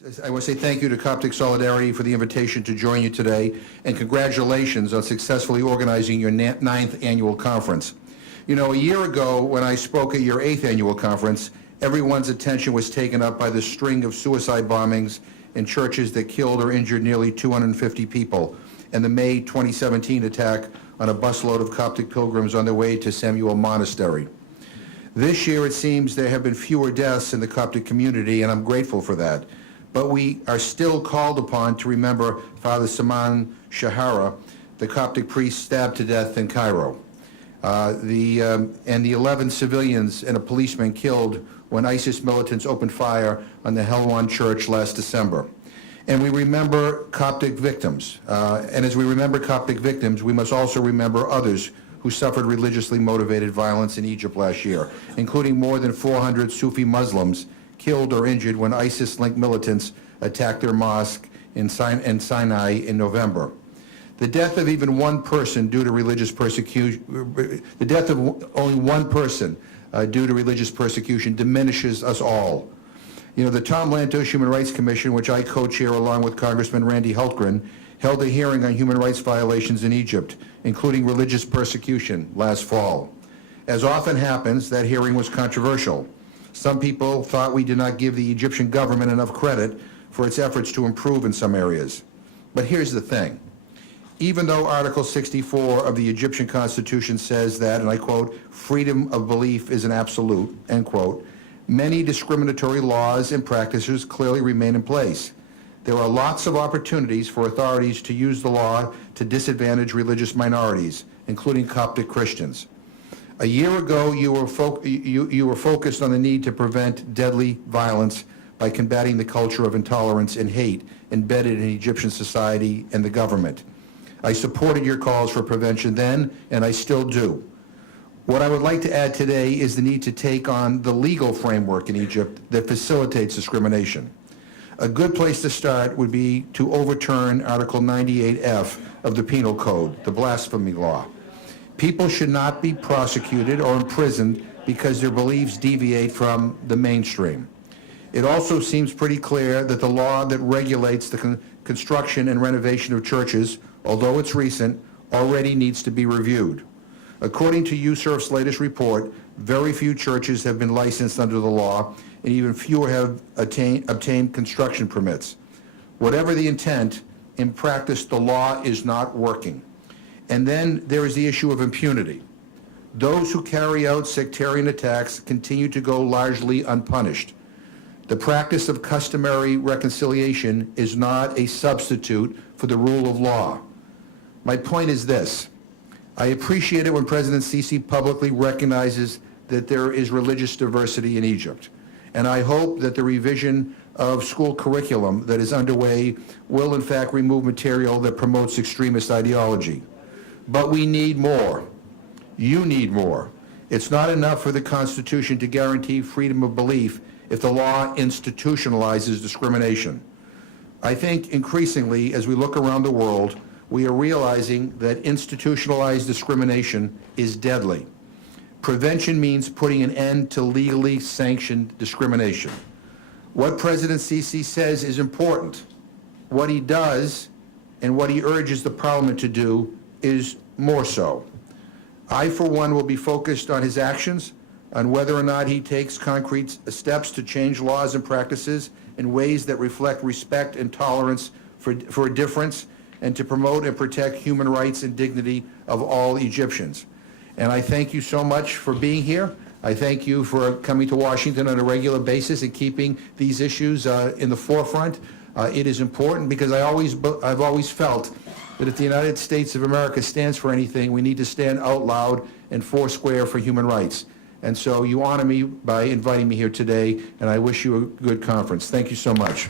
I want to say thank you to Coptic Solidarity for the invitation to join you today, and congratulations on successfully organizing your 9th annual conference. You know, a year ago when I spoke at your 8th annual conference, everyone's attention was taken up by the string of suicide bombings in churches that killed or injured nearly 250 people, and the May 2017 attack on a busload of Coptic pilgrims on their way to Samuel Monastery. This year, it seems there have been fewer deaths in the Coptic community, and I'm grateful for that. But we are still called upon to remember Father Saman Shahara, the Coptic priest stabbed to death in Cairo, and the 11 civilians and a policeman killed when ISIS militants opened fire on the Helwan church last December. And we remember Coptic victims. And as we remember Coptic victims, we must also remember others who suffered religiously motivated violence in Egypt last year, including more than 400 Sufi Muslims killed or injured when ISIS-linked militants attacked their mosque in Sinai in November. The death of even one person due to religious persecution, the death of only one person due to religious persecution diminishes us all. You know, the Tom Lantos Human Rights Commission, which I co-chair along with Congressman Randy Hultgren, held a hearing on human rights violations in Egypt, including religious persecution, last fall. As often happens, that hearing was controversial. Some people thought we did not give the Egyptian government enough credit for its efforts to improve in some areas. But here's the thing. Even though Article 64 of the Egyptian Constitution says that, and I quote, freedom of belief is an absolute, end quote, many discriminatory laws and practices clearly remain in place. There are lots of opportunities for authorities to use the law to disadvantage religious minorities, including Coptic Christians. A year ago, you were focused on the need to prevent deadly violence by combating the culture of intolerance and hate embedded in Egyptian society and the government. I supported your calls for prevention then, and I still do. What I would like to add today is the need to take on the legal framework in Egypt that facilitates discrimination. A good place to start would be to overturn Article 98F of the Penal Code, the blasphemy law. People should not be prosecuted or imprisoned because their beliefs deviate from the mainstream. It also seems pretty clear that the law that regulates the construction and renovation of churches, although it's recent, already needs to be reviewed. According to USERF's latest report, very few churches have been licensed under the law, and even fewer have obtained construction permits. Whatever the intent, in practice, the law is not working. And then there is the issue of impunity. Those who carry out sectarian attacks continue to go largely unpunished. The practice of customary reconciliation is not a substitute for the rule of law. My point is this. I appreciate it when President Sisi publicly recognizes that there is religious diversity in Egypt. And I hope that the revision of school curriculum that is underway will in fact remove material that promotes extremist ideology. But we need more. You need more. It's not enough for the Constitution to guarantee freedom of belief if the law institutionalizes discrimination. I think increasingly, as we look around the world, we are realizing that institutionalized discrimination is deadly. Prevention means putting an end to legally sanctioned discrimination. What President Sisi says is important. What he does and what he urges the Parliament to do is more so. I, for one, will be focused on his actions, on whether or not he takes concrete steps to change laws and practices in ways that reflect respect and tolerance for a difference, and to promote and protect human rights and dignity of all Egyptians. And I thank you so much for being here. I thank you for coming to Washington on a regular basis and keeping these issues in the forefront. It is important because I've always felt that if the United States of America stands for anything, we need to stand out loud and foursquare for human rights. And so you honor me by inviting me here today, and I wish you a good conference. Thank you so much.